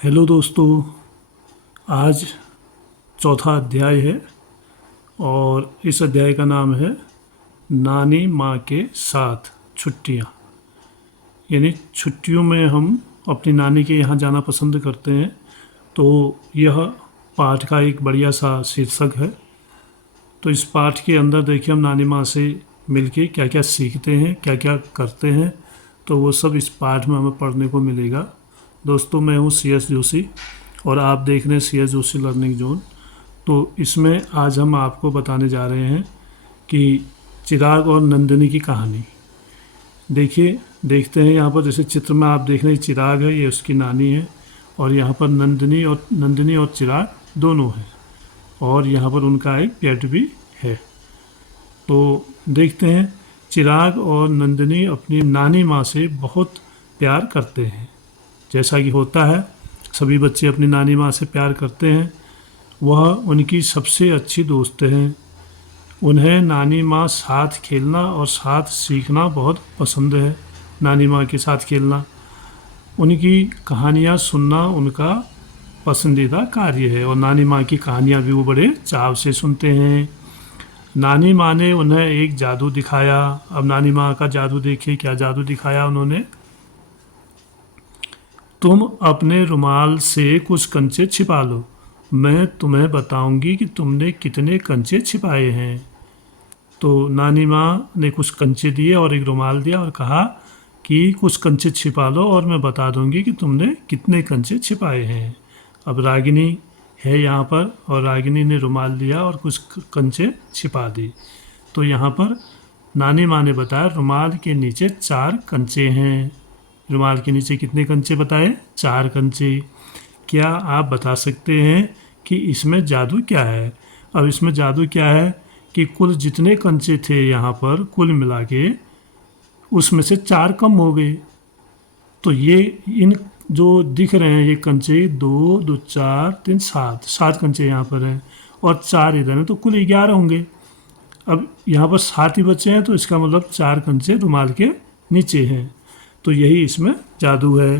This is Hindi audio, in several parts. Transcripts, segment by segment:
हेलो दोस्तों, आज चौथा अध्याय है और इस अध्याय का नाम है नानी माँ के साथ छुट्टियाँ। यानी छुट्टियों में हम अपनी नानी के यहाँ जाना पसंद करते हैं। तो यह पाठ का एक बढ़िया सा शीर्षक है। तो इस पाठ के अंदर देखिए हम नानी माँ से मिलके क्या क्या सीखते हैं, क्या क्या करते हैं, तो वो सब इस पाठ में हमें पढ़ने को मिलेगा। दोस्तों, मैं हूँ CS जोशी और आप देख रहे हैं CS जोशी लर्निंग जोन। तो इसमें आज हम आपको बताने जा रहे हैं कि चिराग और नंदिनी की कहानी। देखिए, देखते हैं यहाँ पर जैसे चित्र में आप देख रहे हैं, चिराग है, ये उसकी नानी है, और यहाँ पर नंदिनी और चिराग दोनों हैं, और यहाँ पर उनका एक पेट भी है। तो देखते हैं, चिराग और नंदिनी अपनी नानी माँ से बहुत प्यार करते हैं। जैसा कि होता है, सभी बच्चे अपनी नानी माँ से प्यार करते हैं। वह उनकी सबसे अच्छी दोस्त हैं। उन्हें नानी माँ साथ खेलना और साथ सीखना बहुत पसंद है। नानी माँ के साथ खेलना, उनकी कहानियाँ सुनना उनका पसंदीदा कार्य है, और नानी माँ की कहानियाँ भी वो बड़े चाव से सुनते हैं। नानी माँ ने उन्हें एक जादू दिखाया। अब नानी माँ का जादू देखिए, क्या जादू दिखाया उन्होंने। तुम अपने रुमाल से कुछ कंचे छिपा लो, मैं तुम्हें बताऊंगी कि तुमने कितने कंचे छिपाए हैं। तो नानी माँ ने कुछ कंचे दिए और एक रुमाल दिया और कहा कि कुछ कंचे छिपा लो और मैं बता दूंगी कि तुमने कितने कंचे छिपाए हैं। अब रागिनी है यहाँ पर, और रागिनी ने रुमाल लिया और कुछ कंचे छिपा दी। तो यहाँ पर नानी माँ ने बताया रुमाल के नीचे 4 कंचे हैं। रुमाल के नीचे कितने कंचे बताए? 4 कंचे। क्या आप बता सकते हैं कि इसमें जादू क्या है? अब इसमें जादू क्या है कि कुल जितने कंचे थे यहाँ पर कुल मिला के, उसमें से 4 कम हो गए। तो ये इन जो दिख रहे हैं ये कंचे, 2 2 4 3 7 कंचे यहाँ पर हैं और 4 इधर हैं, तो कुल 11 होंगे। अब यहाँ पर 7 ही बचे हैं, तो इसका मतलब 4 कंचे रुमाल के नीचे हैं। तो यही इसमें जादू है।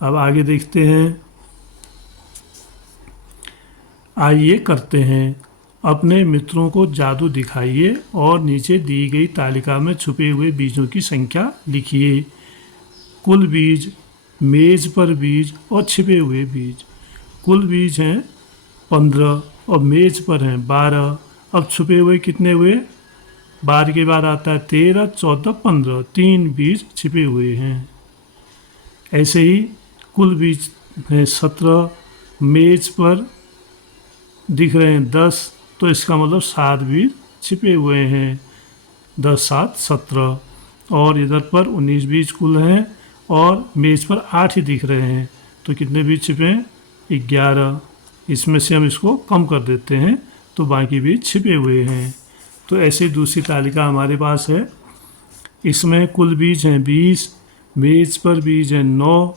अब आगे देखते हैं, आइए करते हैं। अपने मित्रों को जादू दिखाइए और नीचे दी गई तालिका में छुपे हुए बीजों की संख्या लिखिए। कुल बीज, मेज पर बीज और छिपे हुए बीज। कुल बीज हैं 15 और मेज पर हैं 12। अब छुपे हुए कितने हुए? 12 के बाद आता है 13, 14, 15, 3 बीज छिपे हुए हैं। ऐसे ही कुल बीज हैं 17, मेज पर दिख रहे हैं 10, तो इसका मतलब 7 बीज छिपे हुए हैं। 10 7 17, और इधर पर 19 बीज कुल हैं और मेज पर 8 ही दिख रहे हैं, तो कितने बीज छिपे हैं? 11। इसमें से हम इसको कम कर देते हैं तो बाकी बीज छिपे हुए हैं। तो ऐसे दूसरी तालिका हमारे पास है। इसमें कुल बीज हैं 20, मेज पर बीज हैं 9।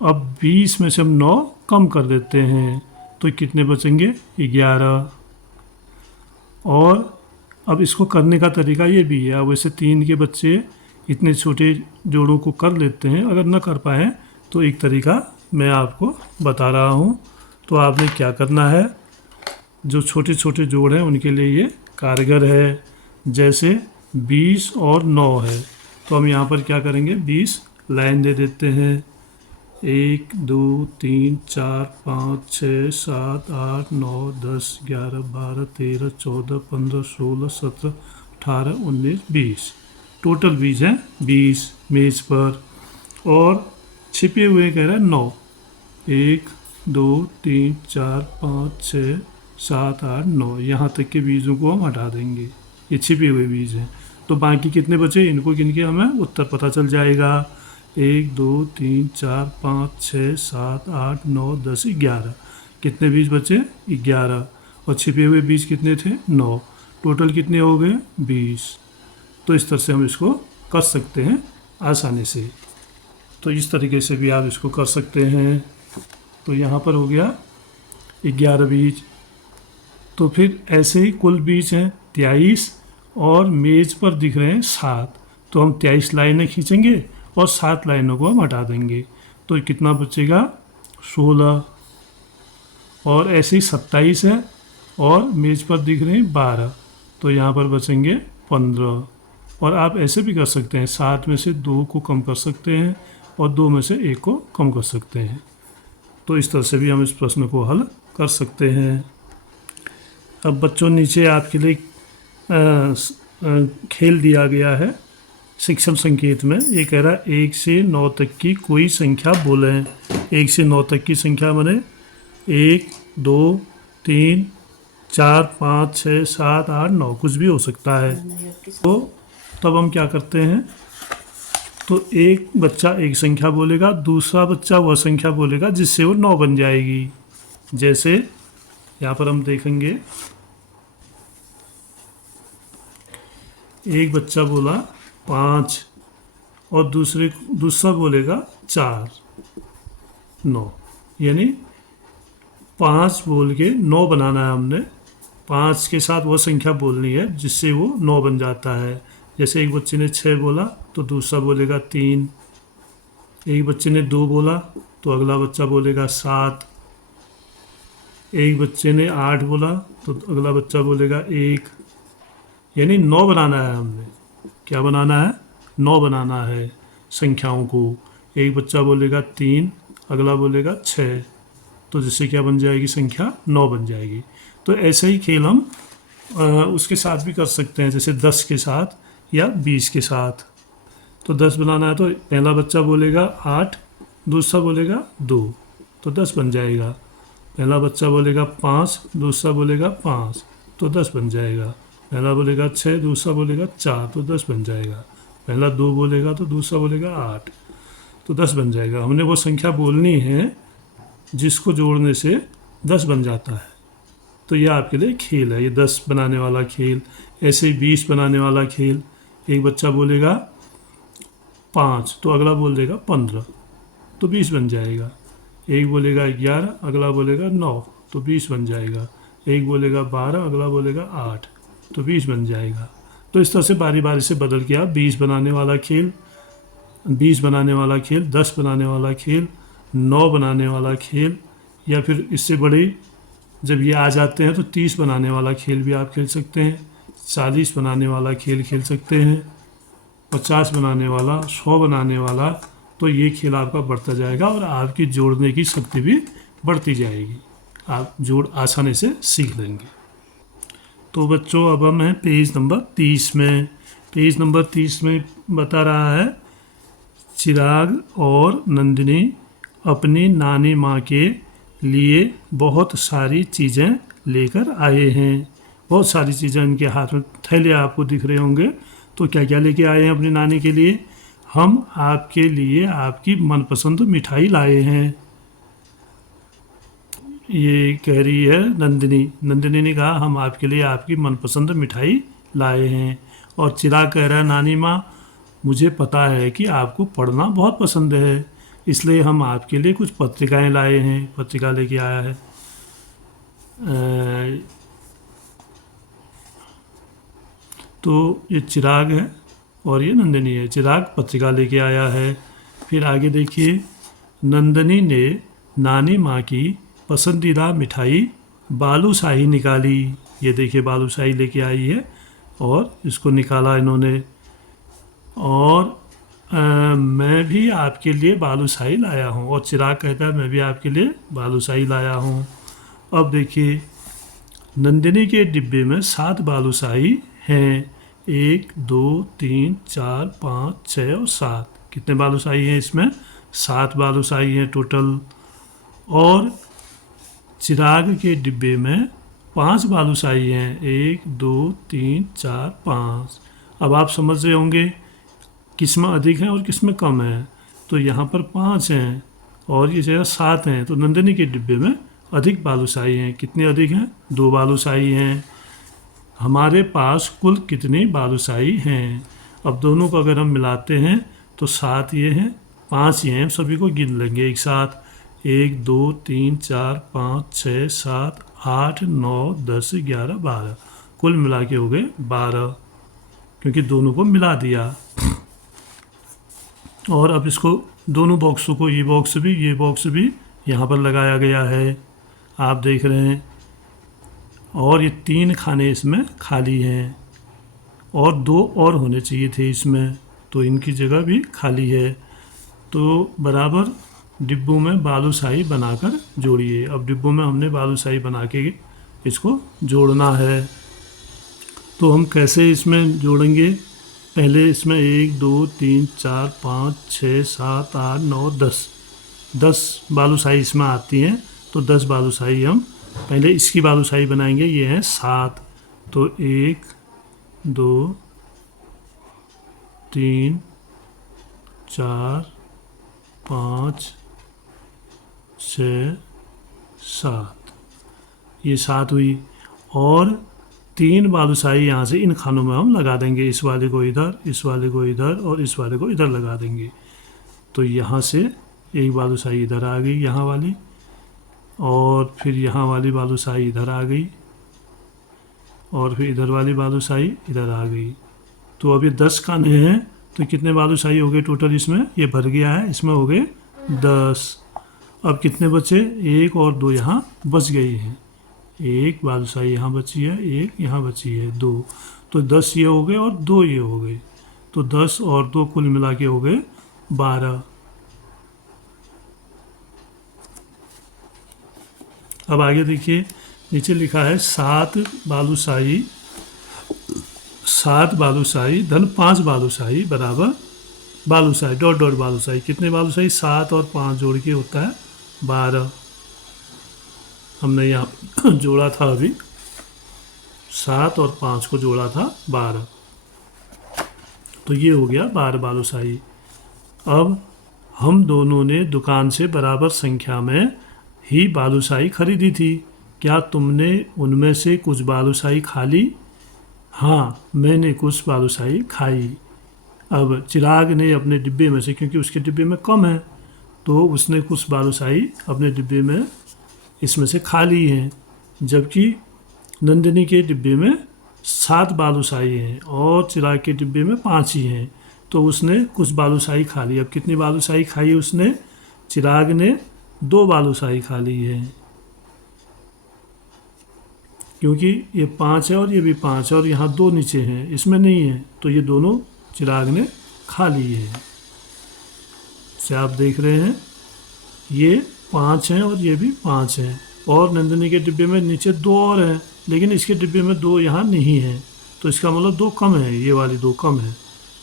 अब 20 में से हम 9 कम कर देते हैं तो कितने बचेंगे? 11। और अब इसको करने का तरीका ये भी है। अब वैसे 3 के बच्चे इतने छोटे जोड़ों को कर लेते हैं, अगर न कर पाएँ तो एक तरीका मैं आपको बता रहा हूँ। तो आपने क्या करना है, जो छोटे छोटे जोड़ हैं उनके लिए ये कारगर है। जैसे 20 और 9 है, तो हम यहाँ पर क्या करेंगे, 20 लाइन दे देते हैं। 1 2 3 4 5 6 7 8 9 10 11 12 13 14 15 16 17 18 19 20। टोटल बीज हैं 20 मेज पर, और छिपे हुए कह रहे हैं 9। 1 2 3 4 5 6 7 8 9, यहाँ तक के बीजों को हम हटा देंगे, ये छिपे हुए बीज हैं। तो बाकी कितने बचे, इनको गिन के हमें उत्तर पता चल जाएगा। 1 2 3 4 5 6 7 8 9 10 11। कितने बीज बचे? 11। और छिपे हुए बीज कितने थे? 9। टोटल कितने हो गए? 20। तो इस तरह से हम इसको कर सकते हैं आसानी से। तो इस तरीके से भी आप इसको कर सकते हैं। तो यहाँ पर हो गया 11 बीज। तो फिर ऐसे ही कुल बीज हैं 23 और मेज पर दिख रहे हैं 7, तो हम 23 लाइनें खींचेंगे और 7 लाइनों को हम हटा देंगे, तो कितना बचेगा? 16 और ऐसे ही 27 है और मेज पर दिख रहे हैं 12, तो यहाँ पर बचेंगे 15। और आप ऐसे भी कर सकते हैं, 7 में से 2 को कम कर सकते हैं और 2 में से 1 को कम कर सकते हैं। तो इस तरह से भी हम इस प्रश्न को हल कर सकते हैं। अब बच्चों नीचे आपके लिए खेल दिया गया है शिक्षण संकेत में। ये कह रहा है 1 से 9 तक की कोई संख्या बोलें। 1 से 9 तक की संख्या बने 1 2 3 4 5 6 7 8 9, कुछ भी हो सकता है। तो तब हम क्या करते हैं, तो एक बच्चा एक संख्या बोलेगा, दूसरा बच्चा वह संख्या बोलेगा जिससे वो 9 बन जाएगी। जैसे यहाँ पर हम देखेंगे, एक बच्चा बोला 5 और दूसरा बोलेगा 4, 9, यानी 5 बोल के 9 बनाना है हमने। 5 के साथ वो संख्या बोलनी है जिससे वो 9 बन जाता है। जैसे एक बच्चे ने 6 बोला तो दूसरा बोलेगा 3, एक बच्चे ने 2 बोला तो अगला बच्चा बोलेगा 7, एक बच्चे ने 8 बोला तो अगला बच्चा बोलेगा 1, यानी 9 बनाना है हमने। क्या बनाना है? 9 बनाना है संख्याओं को। एक बच्चा बोलेगा 3, अगला बोलेगा 6, तो जिससे क्या बन जाएगी, संख्या 9 बन जाएगी। तो ऐसे ही खेल हम उसके साथ भी कर सकते हैं, जैसे 10 के साथ या 20 के साथ। तो 10 बनाना है तो पहला बच्चा बोलेगा 8, दूसरा बोलेगा 2, तो 10 बन जाएगा। पहला बच्चा बोलेगा 5, दूसरा बोलेगा 5, तो 10 बन जाएगा। पहला बोलेगा 6, दूसरा बोलेगा 4, तो 10 बन जाएगा। पहला 2 बोलेगा तो दूसरा बोलेगा 8, तो 10 बन जाएगा। हमने वो संख्या बोलनी है जिसको जोड़ने से 10 बन जाता है। तो यह आपके लिए खेल है, ये 10 बनाने वाला खेल। ऐसे ही 20 बनाने वाला खेल, एक बच्चा बोलेगा 5 तो अगला बोल देगा 15, तो 20 बन जाएगा। एक बोलेगा 11, अगला बोलेगा 9, तो 20 बन जाएगा। एक बोलेगा 12, अगला बोलेगा 8, तो 20 बन जाएगा। तो इस तरह से बारी बारी से बदल के आप 20 बनाने वाला खेल, 20 बनाने वाला खेल, 10 बनाने वाला खेल, 9 बनाने वाला खेल, या फिर इससे बड़े जब ये आ जाते हैं तो 30 बनाने वाला खेल भी आप खेल सकते हैं, 40 बनाने वाला खेल खेल सकते हैं, 50 बनाने वाला, 100 बनाने वाला। तो ये खेल आपका बढ़ता जाएगा और आपकी जोड़ने की शक्ति भी बढ़ती जाएगी। आप जोड़ आसानी से सीख लेंगे। तो बच्चों अब हम हैं पेज नंबर 30 में। पेज नंबर 30 में बता रहा है, चिराग और नंदिनी अपनी नानी माँ के लिए बहुत सारी चीज़ें लेकर आए हैं। बहुत सारी चीज़ें इनके हाथ में थैले आपको दिख रहे होंगे। तो क्या क्या लेके आए हैं अपनी नानी के लिए? हम आपके लिए आपकी मनपसंद मिठाई लाए हैं, ये कह रही है नंदिनी। नंदिनी ने कहा हम आपके लिए आपकी मनपसंद मिठाई लाए हैं। और चिराग कह रहा है नानी माँ, मुझे पता है कि आपको पढ़ना बहुत पसंद है, इसलिए हम आपके लिए कुछ पत्रिकाएं लाए हैं। पत्रिका लेके आया है। तो ये चिराग है और ये नंदिनी है। चिराग पत्रिका लेके आया है। फिर आगे देखिए, नंदिनी ने नानी माँ की पसंदीदा मिठाई बालूशाही निकाली। ये देखिए बालूशाही लेके आई है और इसको निकाला इन्होंने। और मैं भी आपके लिए बालूशाही लाया हूँ। और चिराग कहता है मैं भी आपके लिए बालूशाही लाया हूँ। अब देखिए, नंदिनी के डिब्बे में 7 बालूशाही हैं। 1 2 3 4 5 6 और 7। कितने बालूशाही हैं इसमें? 7 बालूशाही हैं टोटल। और चिराग के डिब्बे में 5 बालूशाही हैं। 1 2 3 4 5। अब आप समझ रहे होंगे किस में अधिक है और किस में कम है। तो यहाँ पर 5 हैं और ये जगह 7 हैं। तो नंदिनी के डिब्बे में अधिक बालूशाही हैं। कितनी अधिक हैं? 2 बालूशाही हैं। हमारे पास कुल कितनी बालूशाही हैं? अब दोनों को अगर हम मिलाते हैं तो 7 ये हैं, 5 ये हैं। सभी को गिन लेंगे एक साथ। 1 2 3 4 5 6 7 8 9 10 11 12। कुल मिला के हो गए 12, क्योंकि दोनों को मिला दिया। और अब इसको दोनों बॉक्सों को, ये बॉक्स भी यहाँ पर लगाया गया है, आप देख रहे हैं। और ये 3 खाने इसमें खाली हैं और 2 और होने चाहिए थे इसमें, तो इनकी जगह भी खाली है। तो बराबर डिब्बों में बालूशाही बनाकर जोड़िए। अब डिब्बों में हमने बालूशाही बना के इसको जोड़ना है। तो हम कैसे इसमें जोड़ेंगे? पहले इसमें 1 2 3 4 5 6 7 8 9 10 बालूशाही इसमें आती हैं। तो 10 बालूशाही हम पहले इसकी बालूशाही बनाएंगे। ये है 7। तो 1 2 3 4 5 6 7, ये 7 हुई। और 3 बालूशाही यहाँ से इन खानों में हम लगा देंगे। इस वाले को इधर, इस वाले को इधर और इस वाले को इधर लगा देंगे। तो यहाँ से एक बालूशाही इधर आ गई, यहाँ वाली, और फिर यहाँ वाली बालूशाही इधर आ गई, और फिर इधर वाली बालूशाही इधर आ गई। तो अब ये 10 खाने हैं। तो कितने बालूशाही हो गए टोटल इसमें? ये भर गया है, इसमें हो गए 10। अब कितने बचे? 1 और 2 यहाँ बच गई हैं। 1 बालूशाही यहाँ बची है, 1 यहाँ बची है, 2। तो 10 ये हो गए और 2 ये हो गए। तो 10 और 2 कुल मिला के हो गए 12। अब आगे देखिए, नीचे लिखा है 7 बालूशाही धन 5 बालूशाही बराबर बालूशाही डॉट डॉट बालूशाही। कितने बालूशाही? 7 और 5 जोड़ के होता है 12। हमने यहाँ जोड़ा था, अभी 7 और 5 को जोड़ा था 12। तो ये हो गया 12 बालूशाही। अब हम दोनों ने दुकान से बराबर संख्या में ही बालूशाही खरीदी थी। क्या तुमने उनमें से कुछ बालूशाही खा ली? हाँ, मैंने कुछ बालूशाही खाई। अब चिराग ने अपने डिब्बे में से, क्योंकि उसके डिब्बे में कम है, तो उसने कुछ बालूशाही अपने डिब्बे में इसमें से खा ली हैं। जबकि नंदिनी के डिब्बे में 7 बालूशाही हैं और चिराग के डिब्बे में 5 ही हैं। तो उसने कुछ बालूशाही खा ली। अब कितनी बालूशाही खाई उसने? चिराग ने 2 बालूशाही खा ली है, क्योंकि ये 5 है और ये भी 5 है और यहाँ 2 नीचे हैं, इसमें नहीं है। तो ये दोनों चिराग ने खा ली है। से आप देख रहे हैं, ये 5 हैं और ये भी 5 हैं। और नंदिनी के डिब्बे में नीचे 2 और हैं, लेकिन इसके डिब्बे में 2 यहाँ नहीं है। तो इसका मतलब 2 कम है, ये वाली 2 कम है।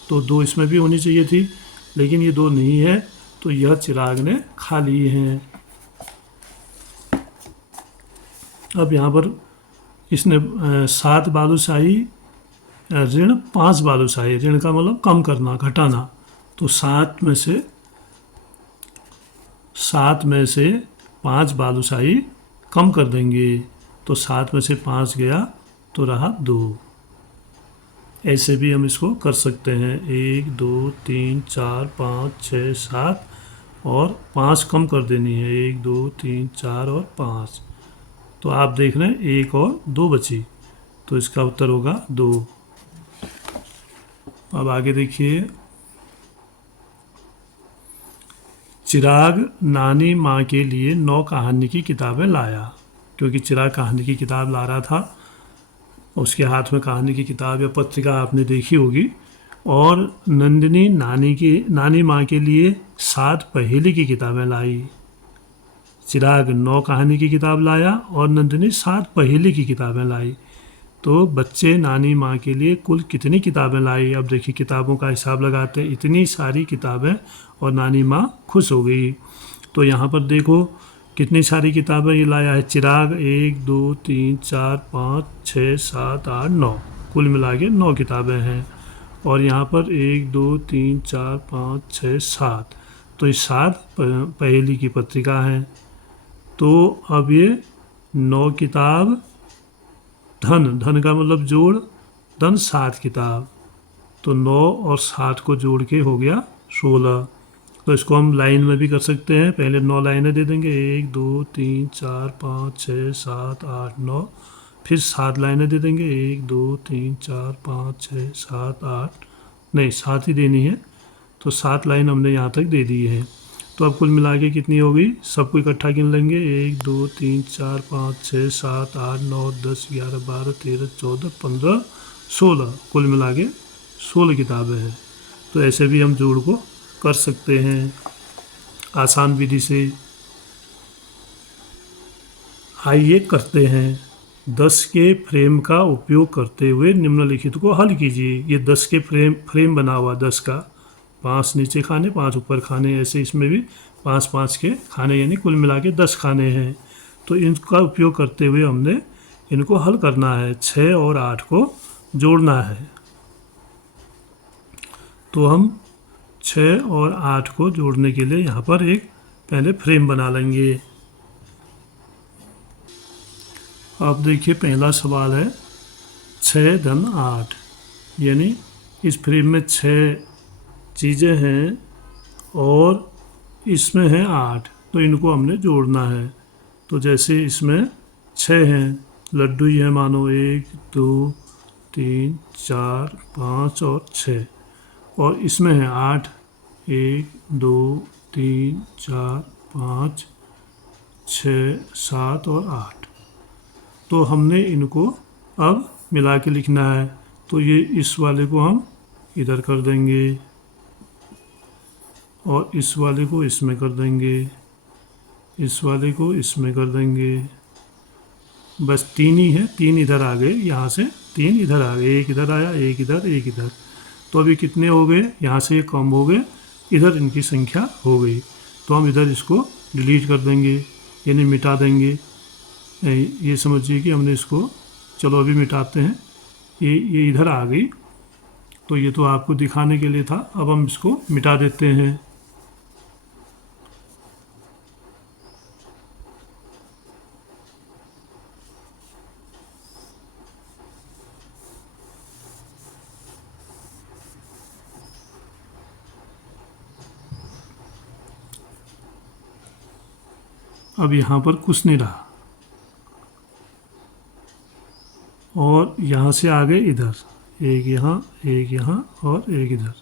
तो 2 इसमें भी होनी चाहिए थी, लेकिन ये 2 नहीं है। तो यह चिराग ने खा ली हैं। अब यहाँ पर इसने 7 बालूशाही ऋण 5 बालूशाही, ऋण का मतलब कम करना, घटाना। तो 7 में से 5 बालूशाही कम कर देंगे। तो 7 में से 5 गया तो रहा 2। ऐसे भी हम इसको कर सकते हैं। 1 2 3 4 5 6 7 और 5 कम कर देनी है। 1 2 3 4 और 5। तो आप देख रहे हैं 1 और 2 बची, तो इसका उत्तर होगा 2। अब आगे देखिए, चिराग नानी माँ के लिए 9 कहानी की किताबें लाया। क्योंकि चिराग कहानी की किताब ला रहा था, उसके हाथ में कहानी की किताब या पत्रिका आपने देखी होगी। और नंदिनी नानी माँ के लिए 7 पहेली की किताबें लाई। चिराग 9 कहानी की किताब लाया और नंदिनी 7 पहेली की किताबें लाई। तो बच्चे नानी माँ के लिए कुल कितनी किताबें लाई? अब देखिए, किताबों का हिसाब लगाते हैं। इतनी सारी किताबें और नानी माँ खुश हो गई। तो यहाँ पर देखो कितनी सारी किताबें ये लाया है चिराग। 1 2 3 4 5 6 7 8 9, कुल मिला के 9 किताबें हैं। और यहाँ पर 1 2 3 4 5 6 7, तो ये 7 पहेली की पत्रिका हैं। तो अब ये 9 किताब, धन का मतलब जोड़, धन 7 किताब, तो 9 और 7 को जोड़ के हो गया 16। तो इसको हम लाइन में भी कर सकते हैं। पहले 9 लाइनें दे देंगे, 1 2 3 4 5 6 7 8 9। फिर 7 लाइनें दे देंगे, 1 2 3 4 5 6 7 8, नहीं 7 ही देनी है। तो 7 लाइन हमने यहाँ तक दे दी है। तो अब कुल मिला के कितनी होगी, सबको इकट्ठा गिन लेंगे। 1 2 3 4 5 6 7 8 9 10 11 12 13 14 15 16, कुल मिला के 16 किताबें हैं। तो ऐसे भी हम जोड़ को कर सकते हैं आसान विधि से। आइए करते हैं। 10 के फ्रेम का उपयोग करते हुए निम्नलिखित को हल कीजिए। ये 10 के फ्रेम बना हुआ, 10 का, 5 नीचे खाने 5 ऊपर खाने, ऐसे इसमें भी 5 5 के खाने, यानी कुल मिला के 10 खाने हैं। तो इनका उपयोग करते हुए हमने इनको हल करना है। 6 और 8 को जोड़ना है। तो हम 6 और 8 को जोड़ने के लिए यहाँ पर एक पहले फ्रेम बना लेंगे। अब देखिए पहला सवाल है 6 धन 8, यानी इस फ्रेम में 6 चीज़ें हैं और इसमें है 8, तो इनको हमने जोड़ना है। तो जैसे इसमें 6 हैं, लड्डू ही है मानो, 1 2 3 4 5 और 6, और इसमें है 8, 1 2 3 4 5 6 7 और 8। तो हमने इनको अब मिला के लिखना है। तो ये इस वाले को हम इधर कर देंगे और इस वाले को इसमें कर देंगे, इस वाले को इसमें कर देंगे। बस 3 ही है, 3 इधर आ गए, यहाँ से 3 इधर आ गए, एक इधर आया, एक इधर, एक इधर। तो अभी कितने हो गए, यहाँ से ये कम हो गए, इधर इनकी संख्या हो गई। तो हम इधर इसको डिलीट कर देंगे, यानी मिटा देंगे। ये समझिए कि हमने इसको, चलो अभी मिटाते हैं। ये इधर आ गई, तो ये तो आपको दिखाने के लिए था। अब हम इसको मिटा देते हैं। अब यहाँ पर कुछ नहीं रहा, और यहाँ से आ गए इधर, एक यहाँ, एक यहाँ और एक इधर।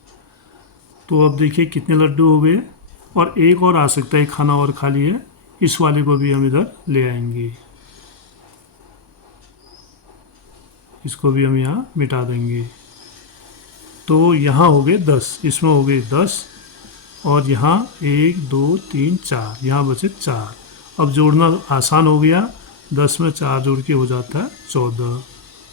तो अब देखिए कितने लड्डू हो गए, और एक और आ सकता है, खाना और खाली है, इस वाले को भी हम इधर ले आएंगे। इसको भी हम यहाँ मिटा देंगे। तो यहाँ हो गए 10, इसमें हो गए 10, और यहाँ 1 2 3 4, यहाँ बचे 4। अब जोड़ना आसान हो गया, 10 में 4 जोड़ के हो जाता है 14।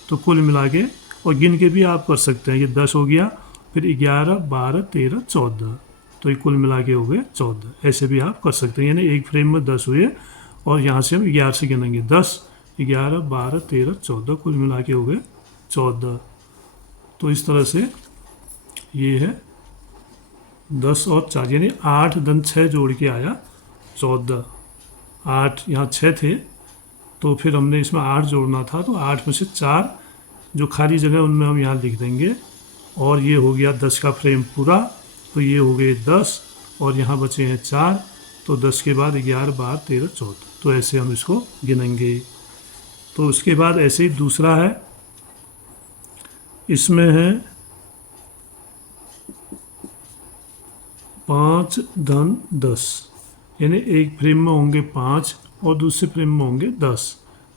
तो कुल मिला के, और गिन के भी आप कर सकते हैं, ये 10 हो गया, फिर 11 12 13 14, तो ये कुल मिला के हो गए 14। ऐसे भी आप कर सकते हैं, यानी एक फ्रेम में 10 हुए, और यहाँ से हम 11 से गिनेंगे, 10 11 12 13 14, कुल मिला के हो गए 14। तो इस तरह से ये है 10 और 4, यानी 8 धन 6 जोड़ के आया 14। 8 यहाँ 6 थे, तो फिर हमने इसमें 8 जोड़ना था, तो 8 में से 4 जो खाली जगह उनमें हम यहाँ लिख देंगे, और ये हो गया 10 का फ्रेम पूरा। तो ये हो गए 10, और यहाँ बचे हैं 4, तो 10 के बाद 11 12 13 14, तो ऐसे हम इसको गिनेंगे। तो उसके बाद ऐसे ही दूसरा है, इसमें है 5 धन 10, यानी एक फ्रेम में होंगे 5 और दूसरे फ्रेम में होंगे 10।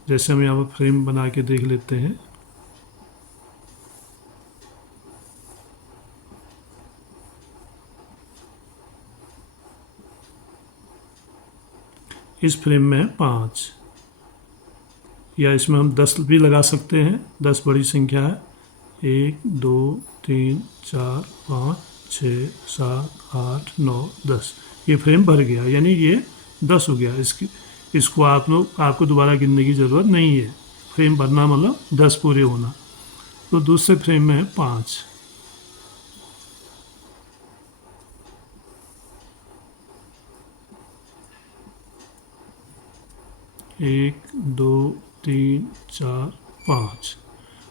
जैसे हम यहाँ पर फ्रेम बना के देख लेते हैं। इस फ्रेम में है 5, या इसमें हम 10 भी लगा सकते हैं, 10 बड़ी संख्या है। 1 2 3 4 5 6 7 8 9 10, ये फ्रेम भर गया, यानी ये 10 हो गया। इसको आपको दोबारा गिनने की ज़रूरत नहीं है। फ्रेम भरना मतलब 10 पूरे होना। तो दूसरे फ्रेम में है 5, 1 2 3 4 5।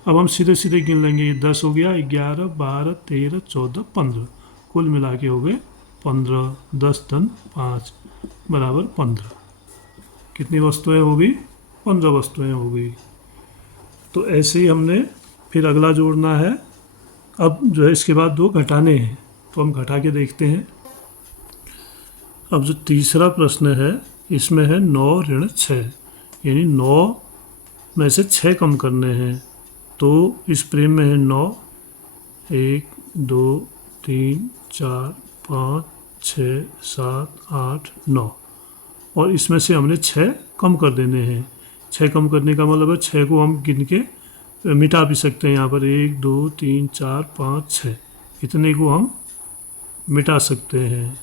अब हम सीधे सीधे गिन लेंगे, ये 10 हो गया, 11 12 13 14 15, कुल मिला के हो गए 15। 10 धन 5 बराबर 15। कितनी वस्तुएं हो गई, 15 वस्तुएं हो गई। तो ऐसे ही हमने फिर अगला जोड़ना है। अब जो है इसके बाद 2 घटाने हैं, तो हम घटा के देखते हैं। अब जो तीसरा प्रश्न है इसमें है 9 ऋण 6, यानी 9 में से 6 कम करने हैं। तो इस प्रेम में है 9, 1 2 3 4 5 6 7 8 9, और इसमें से हमने 6 कम कर देने हैं। 6 कम करने का मतलब है 6 को हम गिन के मिटा भी सकते हैं। यहाँ पर 1 2 3 4 5 6 इतने को हम मिटा सकते हैं।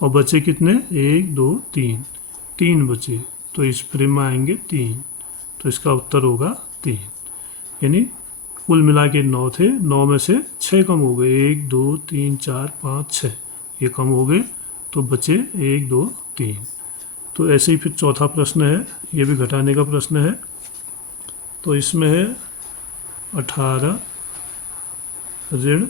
और बचे कितने? 1 2 3, 3 बचे, तो इस फ्रेम में आएंगे 3, तो इसका उत्तर होगा 3। यानी कुल मिला के 9 थे, 9 में से 6 कम हो गए, 1 2 3 4 5 6, ये कम हो गए, तो बचे 1 2 3। तो ऐसे ही फिर चौथा प्रश्न है, ये भी घटाने का प्रश्न है। तो इसमें है 18 ऋण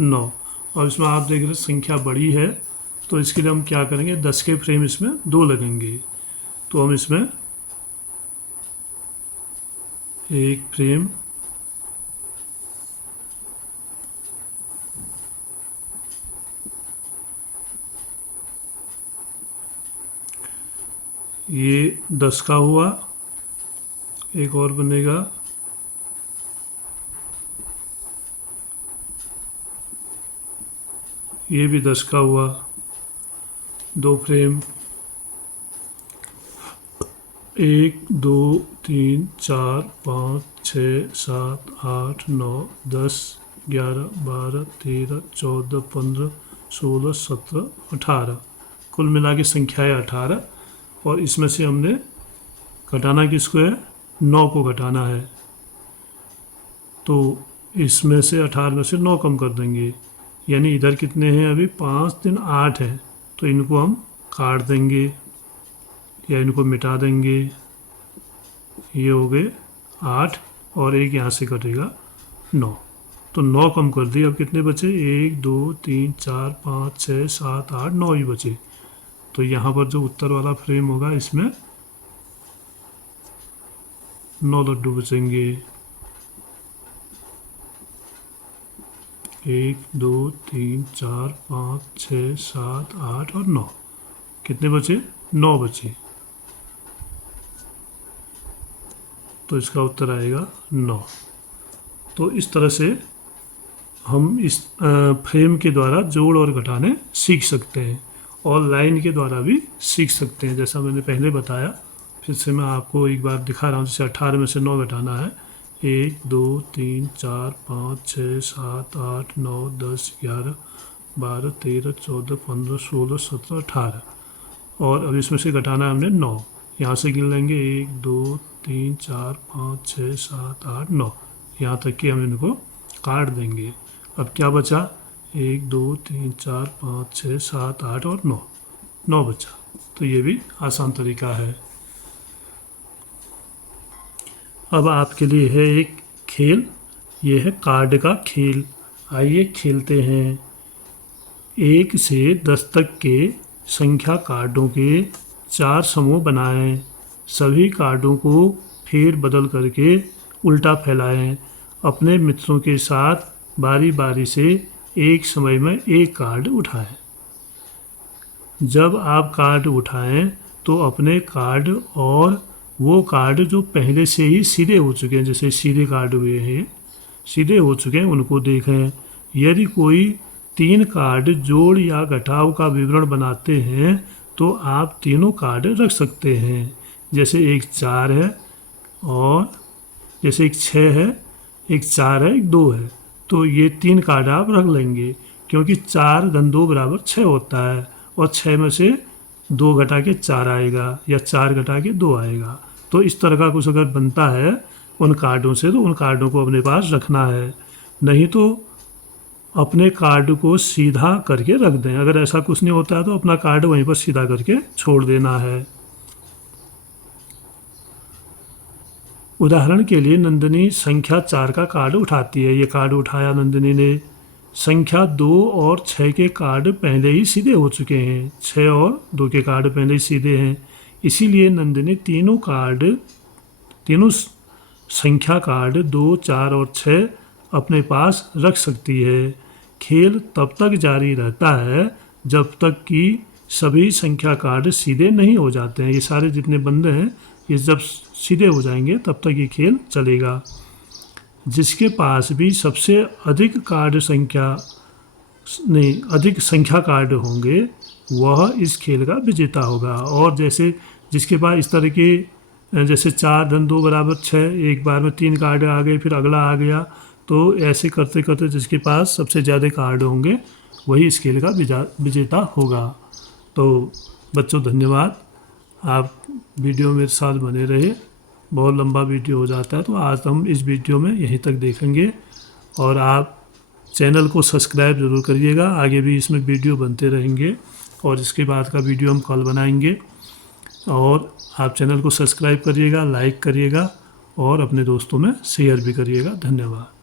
9, और इसमें आप देख रहे संख्या बड़ी है, तो इसके लिए हम क्या करेंगे, 10 के फ्रेम इसमें 2 लगेंगे। तो हम इसमें एक फ्रेम ये 10 का हुआ, एक और बनेगा, ये भी 10 का हुआ, 2 फ्रेम, 1 2 3 4 5 6 7 8 9 10 11 12 13 14 15 16 17 18, कुल मिला के संख्या है 18। और इसमें से हमने घटाना किसको है, 9 को घटाना है। तो इसमें से 18 में से 9 कम कर देंगे, यानी इधर कितने हैं, अभी 5 3 8 हैं, तो इनको हम काट देंगे या इनको मिटा देंगे। ये हो गए 8, और एक यहाँ से कटेगा 9, तो 9 कम कर दिए। अब कितने बचे, 1 2 3 4 5 6 7 8 9 ही बचे। तो यहाँ पर जो उत्तर वाला फ्रेम होगा इसमें 9 लड्डू बचेंगे। 1 2 3 4 5 6 7 8 और 9, कितने बचे, 9 बचे, तो इसका उत्तर आएगा 9। तो इस तरह से हम इस फ्रेम के द्वारा जोड़ और घटाने सीख सकते हैं, और लाइन के द्वारा भी सीख सकते हैं, जैसा मैंने पहले बताया। फिर से मैं आपको एक बार दिखा रहा हूँ। जैसे 18 में से 9 घटाना है, 1 2 3 4 5 6 7 8 9 10 11 12 13 14 15 16 17 18, और अब इसमें से घटाना है हमने 9, यहाँ से गिन लेंगे 1 2 3 4 5 6 7 8 9, यहाँ तक कि हम इनको काट देंगे। अब क्या बचा, 1 2 3 4 5 6 7 8 और 9, 9 बचा। तो ये भी आसान तरीका है। अब आपके लिए है एक खेल, ये है कार्ड का खेल। आइए खेलते हैं। 1 से 10 तक के संख्या कार्डों के 4 समूह बनाएं। सभी कार्डों को फेर बदल करके उल्टा फैलाएं। अपने मित्रों के साथ बारी बारी से एक समय में एक कार्ड उठाएं। जब आप कार्ड उठाएं तो अपने कार्ड और वो कार्ड जो पहले से ही सीधे हो चुके हैं, जैसे सीधे कार्ड हुए हैं, सीधे हो चुके हैं, उनको देखें। यदि कोई 3 कार्ड जोड़ या घटाव का विवरण बनाते हैं तो आप तीनों कार्ड रख सकते हैं। जैसे एक 4 है, और जैसे एक 6 है, एक 4 है, एक 2 है, तो ये 3 कार्ड आप रख लेंगे, क्योंकि 4 × 2 = 6 होता है, और 6 में से 2 घटा के 4 आएगा, या 4 घटा के 2 आएगा। तो इस तरह का कुछ अगर बनता है उन कार्डों से, तो उन कार्डों को अपने पास रखना है। नहीं तो अपने कार्ड को सीधा करके रख दें। अगर ऐसा कुछ नहीं होता है तो अपना कार्ड वहीं पर सीधा करके छोड़ देना है। उदाहरण के लिए नंदिनी संख्या 4 का कार्ड उठाती है। ये कार्ड उठाया नंदिनी ने। संख्या 2 और 6 के कार्ड पहले ही सीधे हो चुके हैं। 6 और 2 के कार्ड पहले ही सीधे हैं, इसीलिए नंदिनी तीनों संख्या कार्ड 2, 4 और 6 अपने पास रख सकती है। खेल तब तक जारी रहता है जब तक कि सभी संख्या कार्ड सीधे नहीं हो जाते हैं। ये सारे जितने बंदे हैं ये जब सीधे हो जाएंगे तब तक ये खेल चलेगा। जिसके पास भी सबसे अधिक कार्ड संख्या नहीं अधिक संख्या कार्ड होंगे वह इस खेल का विजेता होगा। और जैसे जिसके पास इस तरह के जैसे 4 धन 2 बराबर 6, एक बार में 3 कार्ड आ गए फिर अगला आ गया, तो ऐसे करते करते जिसके पास सबसे ज़्यादा कार्ड होंगे वही इस खेल का विजेता होगा। तो बच्चों धन्यवाद, आप वीडियो मेरे साथ बने रहे। बहुत लंबा वीडियो हो जाता है तो आज हम इस वीडियो में यहीं तक देखेंगे। और आप चैनल को सब्सक्राइब ज़रूर करिएगा, आगे भी इसमें वीडियो बनते रहेंगे और इसके बाद का वीडियो हम कल बनाएंगे। और आप चैनल को सब्सक्राइब करिएगा, लाइक करिएगा और अपने दोस्तों में शेयर भी करिएगा। धन्यवाद।